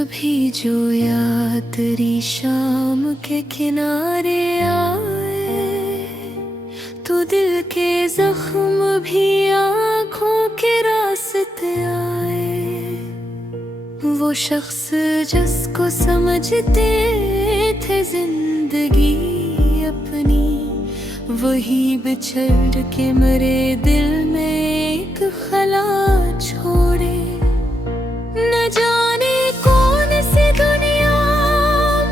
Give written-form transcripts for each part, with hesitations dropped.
कभी जो याद तेरी शाम के किनारे आए, तो दिल के जख्म भी आँखों के रास्ते आए। वो शख्स जिसको समझते थे जिंदगी अपनी, वही बिछड़ के मरे दिल में एक खला छोड़े। न जाने कौन सी दुनिया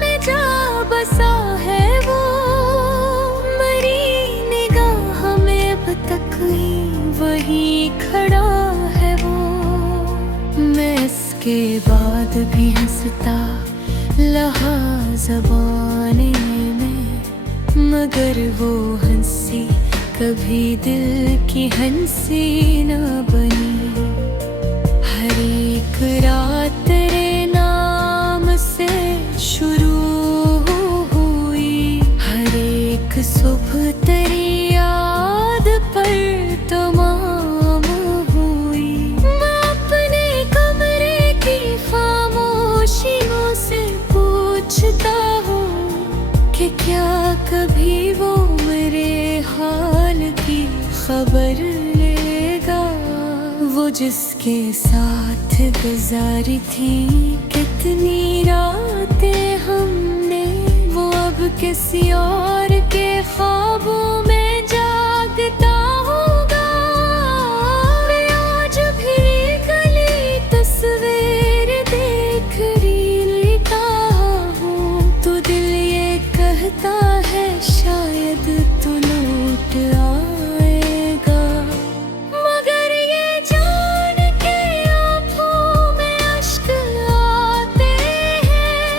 में जा बसा है वो, मरी निगाह में अब तक ही वही खड़ा है वो। मैं इसके बाद भी हंसता लहा ज़बाने में, मगर वो हंसी कभी दिल की हंसी न बनी। हर एक रात तेरे नाम से शुरू हुई, हर एक सुबह तेरी याद पर तमाम हुई। मैं अपने कमरे की खामोशियों से पूछता हूँ कि क्या कभी वो मेरे हाल की खबर लेगा। वो जिसके साथ गुजारी थी कितनी रातें हमने, वो अब किसी और के ख्वाबों में जागता होगा। मैं आज भी गली तस्वीर देख रही लेता हूँ, तो दिल ये कहता है शायद तू लौट आएगा। मगर ये जान के आँखों में अश्क आते हैं,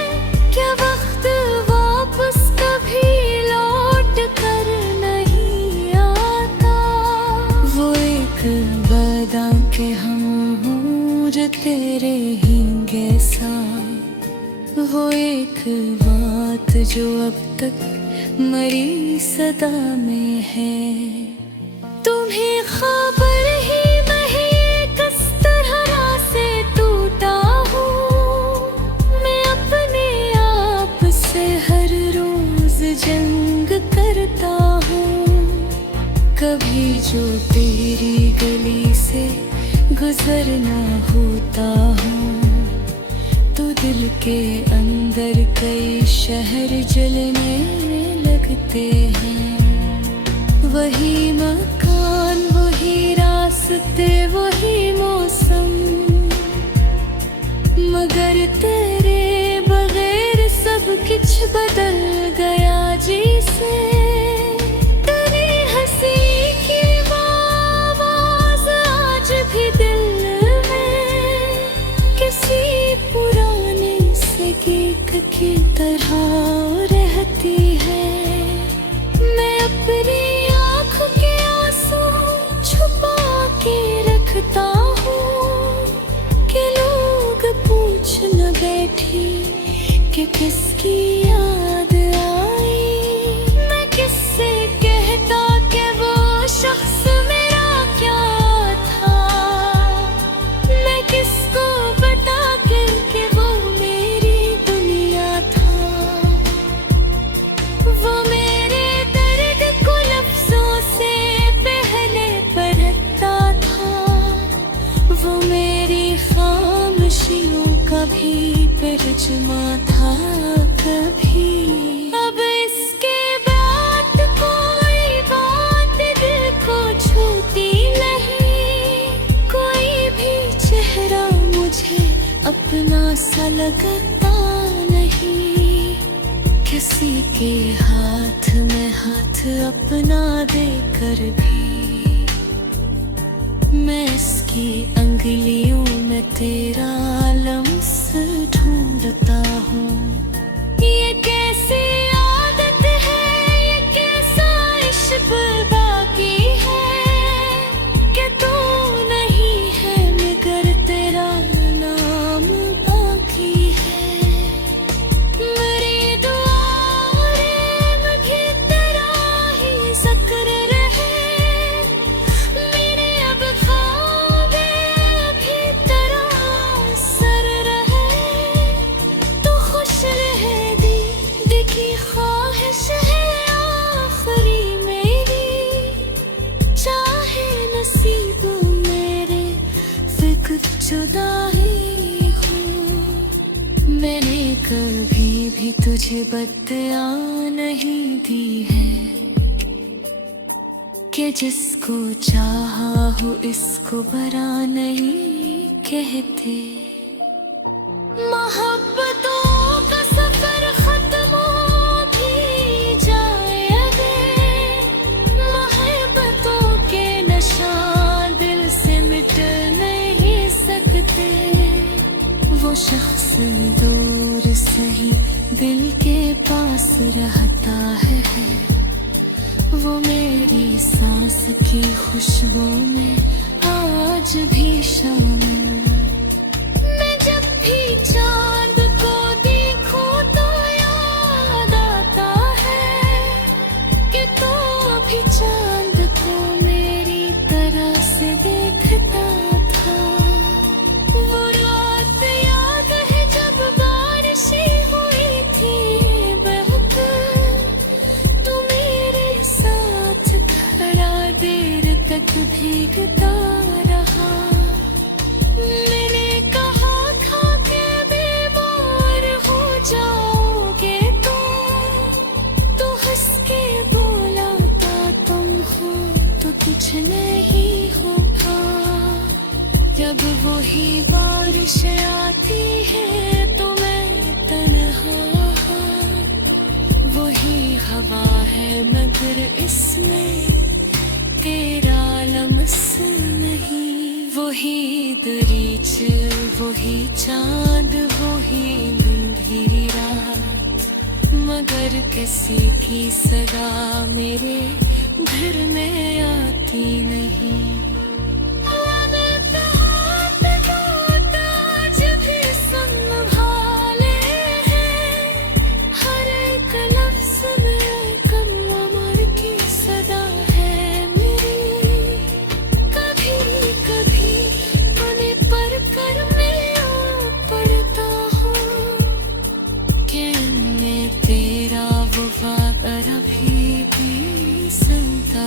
क्या वक्त वापस कभी लौट कर नहीं आता। वो एक बादाम के हम हूँ जो तेरे हींगे सा, वो एक बात जो अब तक मरी सदा में है। तुम्हें खबर ही नहीं किस तरह से टूटा हूँ, मैं अपने आप से हर रोज जंग करता हूँ। कभी जो तेरी गली से गुजरना होता हूँ, तो दिल के अंदर कई शहर जलने लगते हैं। वही मकान, वही रास्ते, वही मौसम, मगर तेरे बगैर सब कुछ बदल गया जी से। तेरी हंसी की आवाज़ आज भी दिल में किसी पुराने से गीत की तरह रहती है। मैं अपनी आँख के आंसू छुपा के रखता हूँ कि लोग पूछ न बैठी कि किसकी याद आई। मैं किससे कहता कि वो शख्स मेरा क्या था, मैं किसको बता कर कि वो मेरी दुनिया था। वो मेरे दर्द को लफ्जों से पहले परखता था, वो मेरी खामोशियों का भी तर्जुमा था कभी। अब इसके बाद कोई बात दिल को छूती नहीं, कोई भी चेहरा मुझे अपना सा लगता नहीं। किसी के हाथ में हाथ अपना देकर भी मैं इसकी अंगुलियों में तेरा लम्स ढूंढता हूँ। ये कैसी आदत है, ये कैसा इश्क बाकी है कि तू नहीं है मगर तेरा नाम बाकी है। मेरी दुआ मुझे तेरा ही जिक्र रहे, मेरे अब ख्वाब भी तेरा सर रहे। कभी तुझे बदया नहीं दी है कि जिसको चाहा हो इसको बरा नहीं कहते। मोहब्बतों का सफर खत्म हो भी जाए अगर, मोहब्बतों के नशा दिल से मिट नहीं सकते। वो शख्स दूर सही दिल के पास रहता है, वो मेरी सांस की खुशबू में आज भी शामिल। मैं जब भी चांद को देखूं तो याद आता है कि तू भी चांद को मेरी तरह से देखता था। वो रात याद है जब बारिशें हुई थी बहकर, तू मेरे साथ खड़ा देर तक भीगता रहा। मैंने कहा था कि बीमार हो जाओगे तो हंस के बोला था तुम हो तो कुछ नहीं होगा। जब वही बारिश आती है तो मैं तन्हा, वही हवा है मगर इसमें तेरा लम्स नहीं। वही दरीच वही चांद वही अंधेरी रात, मगर किसी की सदा मेरे घर में आती नहीं। तेरा वफा अभी भी सुनता